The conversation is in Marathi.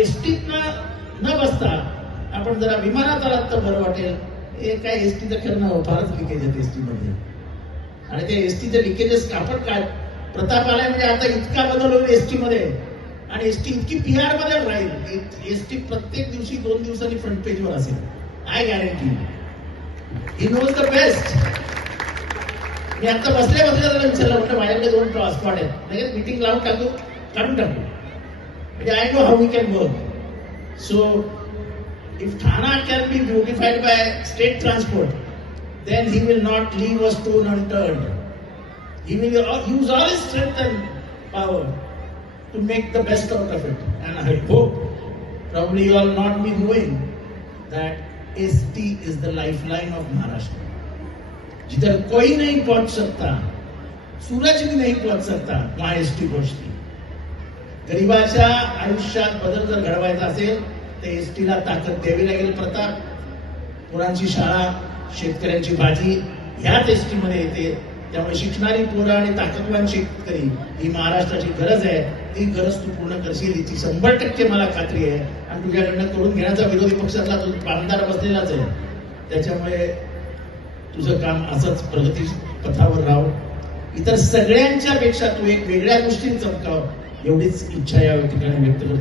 एसटीत न बसता आपण जरा विमानात आलात तर बरं वाटेल. हे काय एसटीचं खरं फारच लिकेज आहेत एसटी मध्ये. आणि ते एसटीचे लिकेजेस आपण काय प्रताप आलाय म्हणजे आता इतका बदल होईल एसटी मध्ये. आणि एसटी इतकी पीआर मध्ये राहील. एसटी प्रत्येक दिवशी 2 दिवसांनी फ्रंट पेजवर असेल. I guarantee. He knows the best. मी आता बसल्या त्याला विचारलं, म्हटलं माझ्याकडे 2 ट्रान्सपोर्ट आहेत, लगेच मीटिंग लावून काढून टाकू. म्हणजे I know how we can work. So if Thana can be beautified by state transport, then he will not leave a stone unturned. He will use all his strength and power to make the best out of it. And I hope probably you all not be knowing that ST is the lifeline of Maharashtra. जिधर कोई नहीं पहुंच सकता, सूरज भी नहीं पहुंच सकता, वहां एसटी पहुंचती. गरीबाच्या आयुष्यात बदल जर घडवायचा असेल तर एसटीला ताकद द्यावी लागेल. प्रताप, पोरांची शाळा, शेतकऱ्यांची भाजी ह्याच एसटी मध्ये येते. त्यामुळे शिकणारी पोरं आणि ताकदवान शेतकरी ही महाराष्ट्राची गरज आहे. ती गरज तू पूर्ण करशील याची 100% मला खात्री आहे. आणि तुझ्याकडनं करून घेण्याचा विरोधी पक्षातला जो आमदार बसलेलाच आहे. त्याच्यामुळे तुझं काम असंच प्रगती पथावर राहू. इतर सगळ्यांच्या पेक्षा तू एक वेगळ्या गोष्टीत चमकाव एवढीच इच्छा या ठिकाणी व्यक्त करतो.